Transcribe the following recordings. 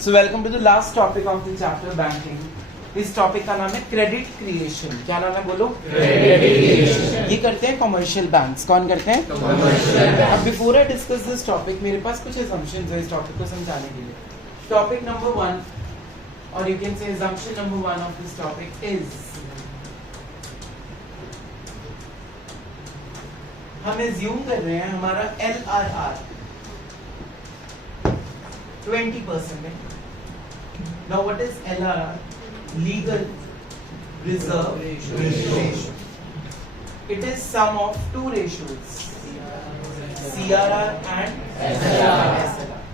So welcome to the last topic of the chapter banking. इस topic का नाम है क्रेडिट क्रिएशन। क्या नाम है बोलो? Credit creation. ये करते हैं कमर्शियल बैंक्स। कौन करते हैं? Commercial bank. अब before I discuss this topic मेरे पास कुछ assumptions है इस टॉपिक को समझाने के लिए। टॉपिक नंबर 1 और you can say assumption number 1 of this topic is हम assume कर रहे हैं हमारा LRR 20% है। Now what is LRR? Legal Reserve Ratio. It is sum of two ratios, CRR and SLR.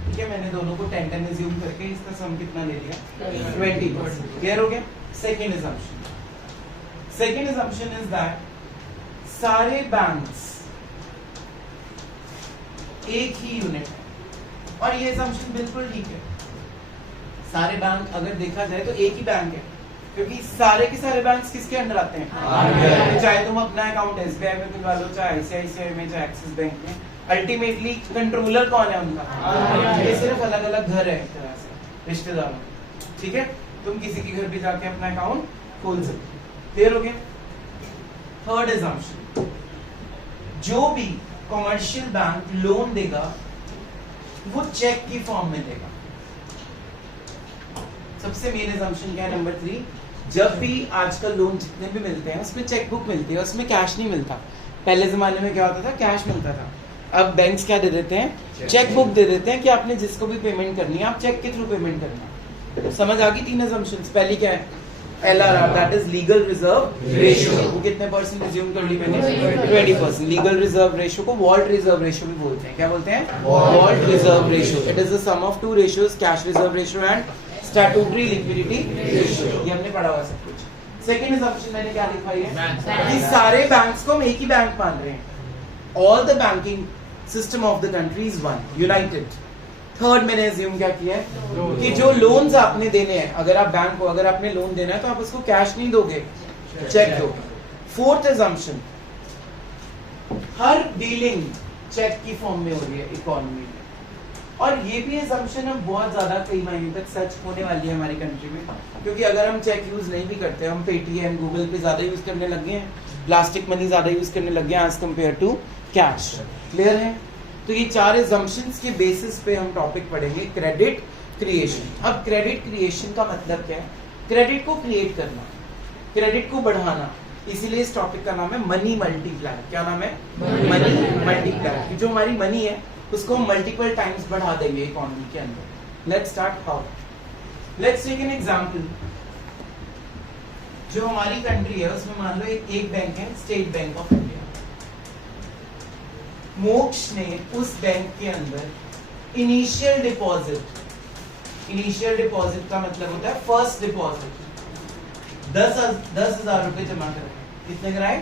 ठीक है, मैंने दोनों को 10-10 assume करके इसका सम कितना ले लिया? 20%. क्लियर हो गया? Second assumption is that सारे बैंक्स एक ही यूनिट है और ये assumption बिल्कुल ठीक है। सारे बैंक अगर देखा जाए तो एक ही बैंक है, क्योंकि सारे के सारे बैंक्स किसके अंडर आते हैं? तो चाहे तुम अपना अकाउंट SBI में खुलवा लो, चाहे ICICI में, चाहे एक्सिस बैंक में, अल्टीमेटली कंट्रोलर कौन है उनका? ये सिर्फ अलग अलग घर है एक तरह से रिश्तेदारों। ठीक है, तुम किसी के घर भी जाके अपना अकाउंट खोल सकते। क्लियर हो गया? थर्ड assumption, जो भी कमर्शियल बैंक लोन देगा वो चेक की फॉर्म में देगा। सबसे मेन assumption क्या है? नंबर 3, जब भी आजकल लोन जितने भी मिलते हैं उसमें चेक बुक मिलती है, उसमें कैश नहीं मिलता। पहले जमाने में क्या होता था? कैश मिलता था। अब बैंक्स क्या दे देते हैं? चेक बुक दे देते हैं कि आपने जिसको भी पेमेंट करनी है आप चेक के थ्रू पेमेंट करना। समझ आ गई? 3 assumptions। पहली क्या है? LRR, that is legal reserve ratio. वो कितने परसेंट assume कर ली मैंने? 20%। लीगल रिजर्व रेशियो को वॉल्ट रिजर्व रेशियो भी बोलते हैं। क्या बोलते हैं? Vault reserve ratio. It is the sum of two ratios, cash reserve ratio and statutory liquidity ratio. ये हमने पढ़ा हुआ सब कुछ। सेकंड assumption मैंने क्या लिखा है? कि सारे बैंक्स को हम एक ही बैंक मान रहे हैं। All the banking system of the country is one, United. Third मैंने assume क्या किया है? कि जो लोन्स आपने देने हैं, अगर आप बैंक को अगर आपने लोन देना है तो आप उसको कैश नहीं दोगे, चेक दोगे। फोर्थ assumption, हर डीलिंग चेक की फॉर्म में हो रही है इकोनॉमी में। और ये भी assumption अब बहुत ज्यादा कई महीने तक सच होने वाली है हमारी कंट्री में, क्योंकि अगर हम चेक यूज नहीं भी करते, हम पेटीएम, गूगल पे ज्यादा यूज करने लग गए हैं, प्लास्टिक मनी ज्यादा यूज करने लग गए हैं as compare to cash. Clear है? तो ये 4 assumptions के बेसिस पे हम टॉपिक पढ़ेंगे क्रेडिट क्रिएशन। अब क्रेडिट क्रिएशन का मतलब क्या है? क्रेडिट को क्रिएट करना, क्रेडिट को बढ़ाना। इसीलिए इस टॉपिक का नाम है मनी मल्टीप्लायर। क्या नाम है? Money multiplier. जो हमारी मनी है उसको हम मल्टीपल टाइम्स बढ़ा देंगे इकोनॉमी के अंदर। Let's start how. Let's take an example. जो हमारी कंट्री है उसमें मान लो एक बैंक है, स्टेट बैंक ऑफ इंडिया। मोक्ष ने उस बैंक के अंदर इनिशियल डिपॉजिट का मतलब होता है फर्स्ट डिपॉजिट 10,000 रुपए जमा कराए। कितने कराए?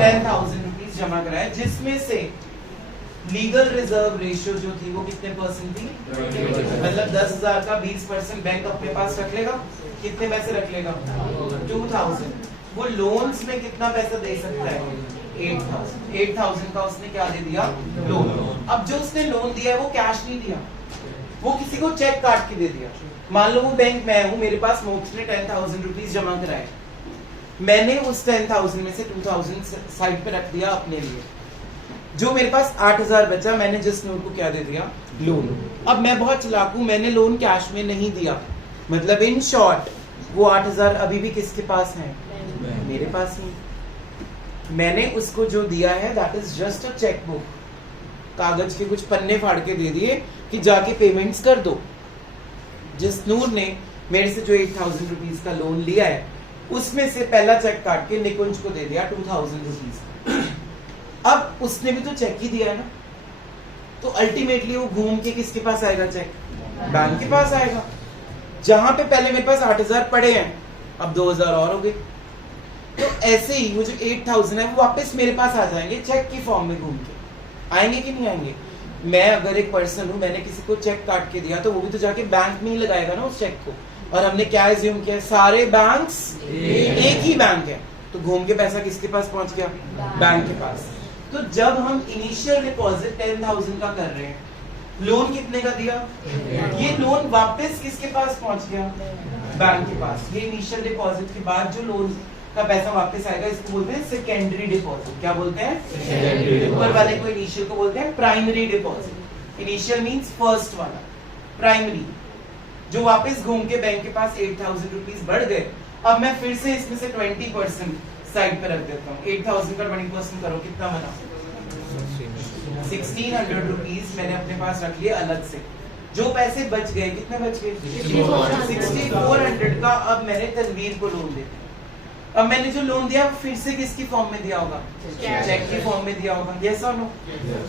10,000 रुपीज जमा कराए, जिसमें से लीगल रिजर्व रेशियो जो थी वो कितने परसेंट थी? मतलब 10,000 का 20% बैंक अपने पास रख लेगा। कितने पैसे रख लेगा? 2,000। वो लोन्स में कितना पैसा दे सकता है? 8,000 का उसने क्या दे दिया? लोन। अब जो उसने लोन दिया है वो कैश नहीं दिया, वो किसी को चेक काट के दे दिया। मान लो वो बैंक मैं हूँ, मेरे पास मोक्ष ने 10,000 रुपीज जमा कराए, मैंने उस 10,000 में से 2,000 साइड पे रख दिया अपने लिए। जो मेरे पास 8,000 बचा, मैंने जिस नोट को क्या दे दिया? लोन। अब मैं बहुत चालाक हूँ, मैंने लोन कैश में नहीं दिया, मतलब इन शॉर्ट वो 8,000 अभी भी किसके पास है? मेरे पास ही। मैंने उसको जो दिया है that is just a cheque book, कागज के कुछ पन्ने फाड़ के दे दिए कि जाके पेमेंट्स कर दो। जिस नूर ने मेरे से जो 8,000 रुपीज का लोन लिया है उसमें से पहला चेक काट के निकुंज को दे दिया 2,000 रुपीज। अब उसने भी तो चेक ही दिया है ना, तो अल्टीमेटली वो घूम के किसके पास आएगा? चेक बैंक के पास आएगा। जहां पे पहले मेरे पास 8,000 पड़े हैं, अब 2,000 और हो गए। तो ऐसे ही वो जो 8,000 है वो वापस मेरे पास आ जाएंगे चेक की फॉर्म में घूम के। आएंगे कि नहीं आएंगे? मैं अगर एक पर्सन हूं, मैंने किसी को चेक काट के दिया तो वो भी तो जाके बैंक में ही लगाएगा ना उस चेक को। और हमने क्या assume किया? सारे बैंक्स एक ही बैंक है, तो घूम के पैसा किसके पास पहुंच गया? बैंक के पास। तो जब हम इनिशियल डिपॉजिट 10,000 का कर रहे हैं लोन कितने का दिया? ये लोन वापस किसके पास पहुंच गया? बैंक के पास। ये इनिशियल डिपॉजिट के बाद जो लोन का पैसा वापस आएगा इसको बोलते हैं सेकेंडरी डिपॉजिट। क्या बोलते हैं? ऊपर वाले को इनिशियल को बोलते हैं primary deposit. Initial means first वाला, प्राइमरी जो वापस घूम के बैंक के पास 8000 रुपीज बढ़ गए। अब मैं फिर से इसमें से 20% साइड पे रख देता हूँ। 8000 का 20% करो, कितना बना? 1600 रुपीज मैंने अपने पास रख लिए अलग से। जो पैसे बच गए, कितने बच गए? 6400 का अब मैंने तनवीर को लोन दे दिया। अब मैंने जो लोन दिया फिर से किसकी फॉर्म में दिया होगा? चेक की फॉर्म में दिया होगा। यस और नो?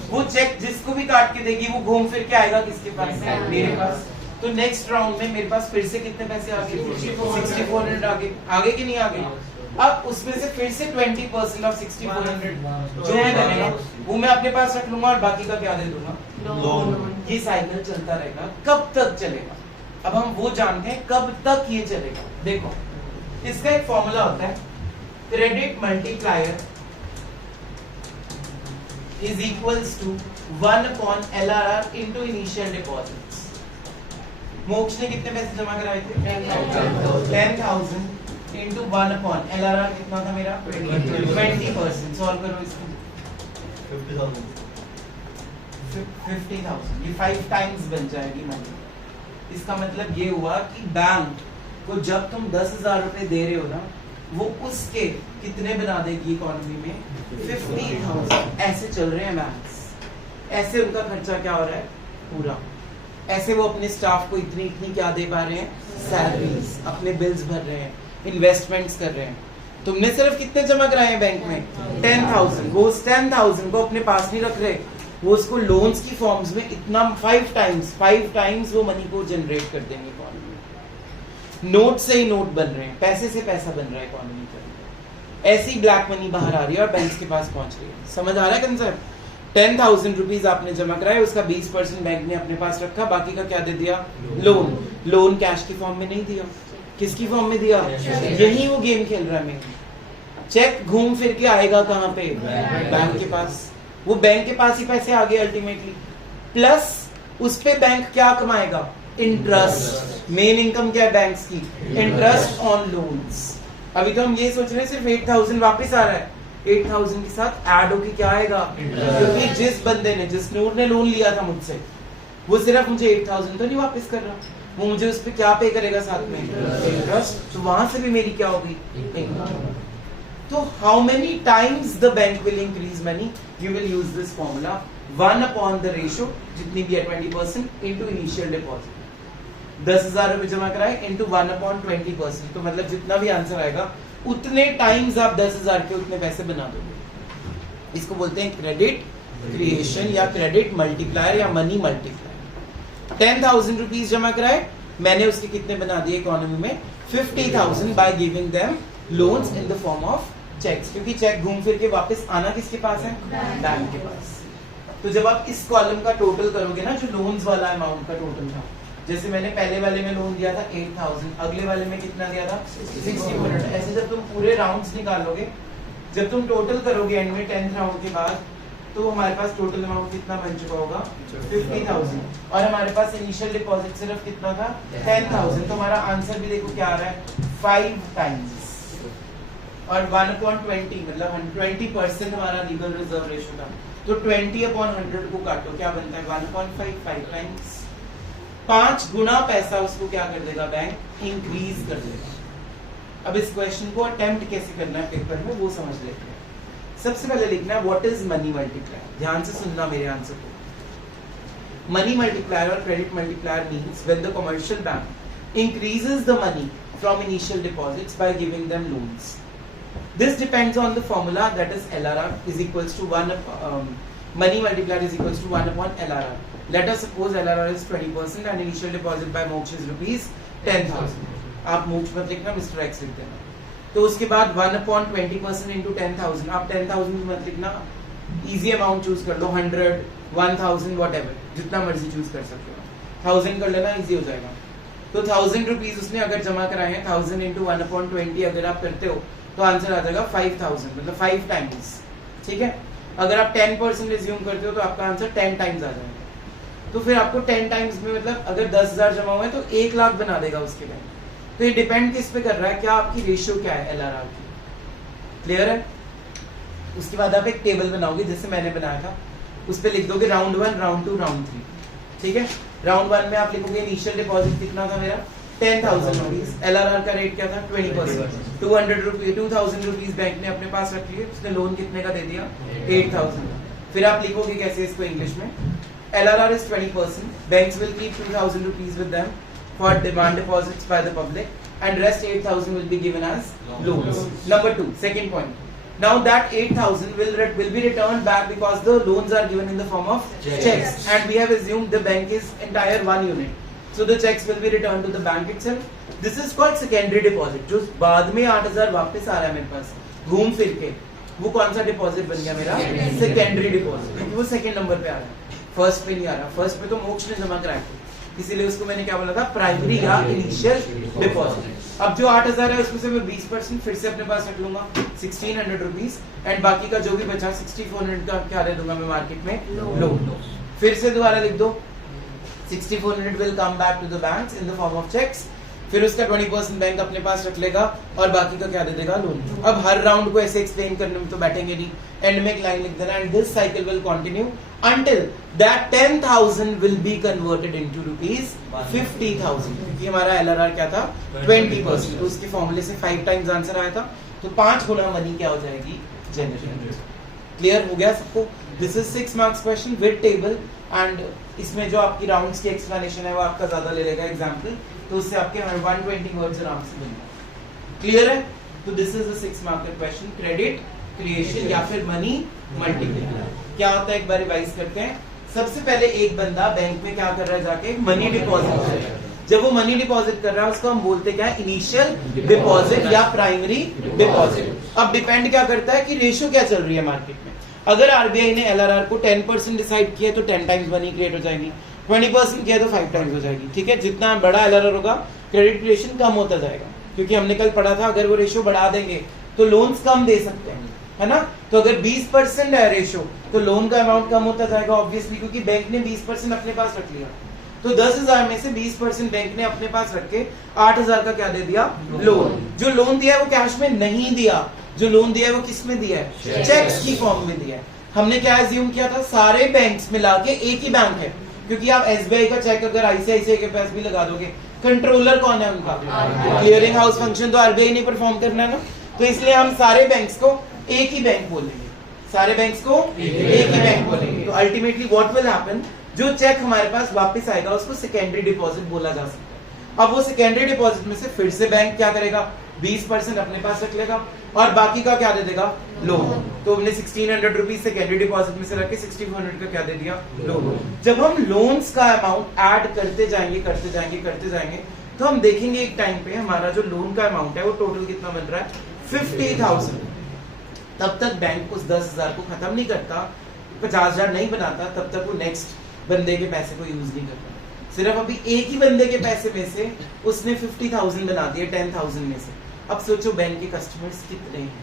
वो चेक जिसको भी काट के देगी वो घूम फिर के आएगा किसके पास? मेरे पास। तो नेक्स्ट राउंड में मेरे पास फिर से कितने पैसे आ गए? 6400 आगे कि नहीं आगे? अब उसमें से फिर से 20% ऑफ 6400 जो बनेगा वो मैं अपने पास रख लूंगा और बाकी का क्या दे दूंगा? लोन। ये साइकिल चलता रहेगा। कब तक चलेगा? अब हम वो जानते हैं कब तक ये चलेगा। देखो इसका एक फॉर्मूला होता है, credit multiplier is equals to 1 upon LRR into initial deposits. Moksh ने कितने पैसे जमा कराए थे? 10,000 इनटू 1 अपॉन LRR कितना था मेरा? 20%। सॉल्व करो इसको। 50,000 ये 5 टाइम्स बन जाएगी मनी। इसका मतलब ये हुआ कि बैंक को जब तुम 10,000 रुपए दे रहे हो ना, वो उसके कितने बना देगी इकोनॉमी में? 50,000। ऐसे चल रहे हैं बैंक्स, ऐसे उनका खर्चा क्या हो रहा है? पूरा। ऐसे वो अपने स्टाफ को इतनी इतनी क्या दे पा रहे हैं? सैलरीज, अपने बिल्स भर रहे हैं, इन्वेस्टमेंट्स कर रहे हैं। तुमने सिर्फ कितने जमा कराए हैं बैंक में? 10,000। वो उस 10,000 को अपने पास नहीं रख रहे, वो उसको लोन्स की फॉर्म्स में इतना 5 टाइम्स वो मनी को जनरेट कर देंगे इकोनॉमी में। नोट से ही नोट बन रहे हैं, पैसे से पैसा बन रहा है इकोनॉमी के अंदर। ऐसी ब्लैक मनी बाहर आ रही है और बैंक के पास पहुंच रही है। समझ आ रहा है कंसेप्ट? 10,000 रुपीज आपने जमा कराए, उसका 20% बैंक ने अपने पास रखा, बाकी का क्या दे दिया? लोन। लोन कैश की फॉर्म में नहीं दिया, किसकी फॉर्म में दिया? यही वो गेम खेल रहा है मैं। चेक घूम फिर के आएगा कहाँ पे? बैंक के पास। वो बैंक के पास ही पैसे आ गए अल्टीमेटली, प्लस उस पे बैंक क्या कमाएगा? इंटरेस्ट। मेन इनकम क्या है बैंक्स की? Interest on loans. अभी तो हम ये सोच रहे हैं सिर्फ 8,000 वापस आ रहा है, 8,000 के साथ ऐड होके क्या आएगा? क्योंकि जिस बंदे ने, जिस नूर ने लोन लिया था मुझसे, वो सिर्फ मुझे 8,000 तो नहीं वापस कर रहा, वो मुझे उस पर क्या पे करेगा साथ में? इंटरेस्ट। तो वहां से भी मेरी क्या होगी? इनकम। तो how many times the bank will increase money? You will use this formula 1 upon the ratio जितनी भी है 20% इनटू इनिशियल डिपॉजिट। 10,000 रुपए जमा कराए इनटू 1 अपॉन 20%। तो मतलब जितना भी आंसर आएगा उतने टाइम्स आप 10,000 के उतने पैसे बना दोगे। इसको बोलते हैं क्रेडिट क्रिएशन या क्रेडिट मल्टीप्लायर या मनी मल्टीप्लायर। 10,000 रुपीज जमा कराए, मैंने उसके कितने बना दिए इकोनॉमी में? 50,000 by giving them loans in the form of cheques. क्योंकि चेक घूम फिर के वापस आना किसके पास है? बैंक के पास। तो जब आप इस कॉलम का टोटल करोगे ना, जो लोन्स वाला अमाउंट का टोटल था, जैसे मैंने पहले वाले में लोन दिया था 8,000, अगले वाले में कितना दिया था? 6400। ऐसे जब तुम पूरे राउंड्स निकालोगे, जब तुम टोटल करोगे एंड में 10th राउंड के बाद, तो हमारे पास टोटल अमाउंट कितना बन चुका होगा? 50,000। और हमारे पास इनिशियल डिपॉजिट सिर्फ कितना था? 10,000। तो हमारा आंसर भी देखो क्या आ रहा है? 5 टाइम्स। और 1/20 मतलब 20% हमारा लीगल रिजर्व रेशियो था। तो 20/100 को काटो, क्या बनता है? 1.5 टाइम्स। 5 गुना पैसा उसको क्या कर देगा बैंक? इंक्रीज कर देगा। अब इस क्वेश्चन को अटेम्प्ट कैसे करना है पेपर में वो समझ लेते हैं। सबसे पहले लिखना है व्हाट इज मनी मल्टीप्लायर। ध्यान से सुनना मेरे आंसर को। मनी मल्टीप्लायर और credit multiplier means when the commercial bank increases the money from initial deposits by giving them loans. This depends on the formula, that is LRR is equals to 1 money multiplier is equals to 1 upon LRR. Let us suppose LRR is 20% and initial deposit by Moksh is rupees 10,000. आप मोक्ष मत लिखना, mister x लिख देना। तो उसके बाद 1/20% into 10,000, आप 10,000 मत लिखना, इजी अमाउंट चूज कर लो, 100, 1000 whatever, जितना मर्जी चूज कर सकते हो। 1000 कर लेना, इजी हो जाएगा। तो 1000 रुपीज उसने अगर जमा कराए हैं, 1000 into 1/20 अगर आप करते हो तो आंसर आ जाएगा 5,000, मतलब 5 टाइम्स। ठीक है, अगर आप 10% रिज्यूम करते हो तो आपका आंसर 10 टाइम्स आ जाएगा। तो फिर आपको 10 टाइम्स में मतलब अगर 10,000 जमा हुआ है तो 1 लाख बना देगा उसके बैंक। तो ये डिपेंड किस पे कर रहा है, क्या आपकी रेशियो क्या है LRR की। क्लियर है? उसके बाद आप एक टेबल बनाओगे जैसे मैंने बनाया था, उस पे लिख दोगे राउंड 1, राउंड 2, राउंड 3। ठीक है, राउंड 1 में आप लिखोगे इनिशियल डिपॉजिट कितना था मेरा 10,000 रुपीज, LRR का रेट क्या था 20%, 2,000 रुपीज बैंक ने अपने पास रख लिए, उसने लोन कितने का दे दिया 8,000। फिर आप लिखोगे कैसे इसको इंग्लिश में, LRR is 20%, banks will keep 2,000 rupees with them for demand deposits by the public and rest 8,000 will be given as loans. Number 2, second point. Now that 8,000 will be returned back because the loans are given in the form of checks and we have assumed the bank is entire one unit. So the checks will be returned to the bank itself. This is called secondary deposit. जो बाद में 8,000 वापस आ रहा है मेरे पास घूम फिर के, वो कौन सा डिपॉजिट बन गया मेरा सेकेंडरी डिपॉजिट, क्योंकि वो सेकंड नंबर पे आ रहा है, फर्स्ट पे नहीं आ रहा। फर्स्ट पे तो मोक्ष ने जमा कराया था, इसीलिए उसको मैंने क्या बोला था प्राइमरी या इनिशियल डिपॉजिट। अब जो 8,000 है उसमें से मैं 20% फिर से अपने पास रख लूंगा 1,600 रुपीज एंड बाकी का जो भी बचा 6,400 का क्या दे दूंगा मैं मार्केट में लोन। फिर से दोबारा लिख दो 6,400 will come back to the banks in the form of checks। फिर उसका 20% बैंक अपने पास रख लेगा और बाकी का क्या दे देगा लोन। अब हर राउंड को ऐसे एक्सप्लेन करने में तो बैठेंगे नहीं, एंड में एक लाइन लिख देना and this cycle will continue until that 10,000 will be converted into rupees 50,000, क्योंकि हमारा LRR क्या था 20%, तो उसके फॉर्मूले से 5 टाइम्स आंसर आया था, तो 5 गुना मनी क्या हो जाएगी जनरेट। क्लियर हो गया सबको? This is 6 marks question with table and इसमें जो आपकी राउंड्स की एक्सप्लेनेशन है वो आपका ज्यादा ले लेगा एग्जाम्पल, तो उससे आपके 120 वर्ड्स आराम से बनेगा। क्लियर है? तो this is the 6 mark question, credit creation या फिर मनी मल्टीप्लाई। क्या होता है एक बार रिवाइज करते हैं। सबसे पहले एक बंदा बैंक में क्या कर रहा है, जाके मनी डिपॉजिट कर रहा है। जब वो मनी डिपॉजिट कर रहा है उसको हम बोलते क्या है इनिशियल डिपॉजिट या प्राइमरी डिपॉजिट। अब डिपेंड क्या करता है कि रेशियो क्या चल रही है मार्केट में। अगर आरबीआई ने LRR को 10% डिसाइड किया तो 10 टाइम्स मनी क्रिएट हो जाएगी, 20% किया तो 5 टाइम्स हो जाएगी। ठीक है, जितना बड़ा LRR होगा क्रेडिट क्रिएशन कम होता जाएगा, क्योंकि हमने कल पढ़ा था अगर वो रेशियो बढ़ा देंगे तो लोन्स कम दे सकते हैं, है ना। तो अगर 20% है रेशियो तो लोन का अमाउंट कम होता जाएगा ऑब्वियसली, क्योंकि बैंक ने 20% अपने पास रख लिया। तो 10,000 में से 20% बैंक ने अपने पास रख के 8,000 का क्या दे दिया लोन। जो लोन दिया है वो कैश में नहीं दिया, जो लोन दिया है वो किस में दिया है चेक्स की फॉर्म में दिया है। हमने क्या एज्यूम किया था सारे बैंक्स मिला के एक ही बैंक है, क्योंकि आप SBI का चेक अगर ICICI के पास भी लगा दोगे, कंट्रोलर कौन है उनका क्लियरिंग हाउस फंक्शन तो RBI ने परफॉर्म करना है ना। तो इसलिए हम सारे बैंक्स को एक ही बैंक बोलेंगे, सारे बैंक्स को एक ही बैंक बोलेंगे। तो अल्टीमेटली व्हाट विल हैपन, जो चेक हमारे पास वापस आएगा उसको सेकेंडरी डिपॉजिट बोला जा सकता है। अब वो सेकेंडरी डिपॉजिट में से फिर से बैंक क्या करेगा 20% अपने पास रख लेगा और बाकी का क्या दे देगा लोन। तो हमने 1,600 रुपीज सेकेंडरी डिपॉजिट में से रख के 6,400 का क्या दे दिया लोन। जब हम लोन्स का अमाउंट ऐड करते जाएंगे तो हम देखेंगे एक टाइम पे हमारा जो लोन का अमाउंट है वो टोटल कितना बन रहा है 50,000। तब तक बैंक उस 10,000 को खत्म नहीं करता, 50,000 नहीं बनाता, तब तक वो नेक्स्ट बंदे के पैसे को यूज नहीं करता। सिर्फ अभी एक ही बंदे के पैसे में से उसने 50,000 बना दिए 10,000 में से। अब सोचो बैंक के कस्टमर्स कितने हैं,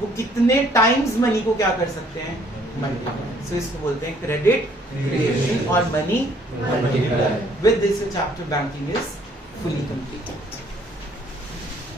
वो कितने टाइम्स मनी को क्या कर सकते हैं मल्टीप्लाई। सो इसको बोलते हैं क्रेडिट क्रिएशन और money multiply. With this chapter banking is fully complete।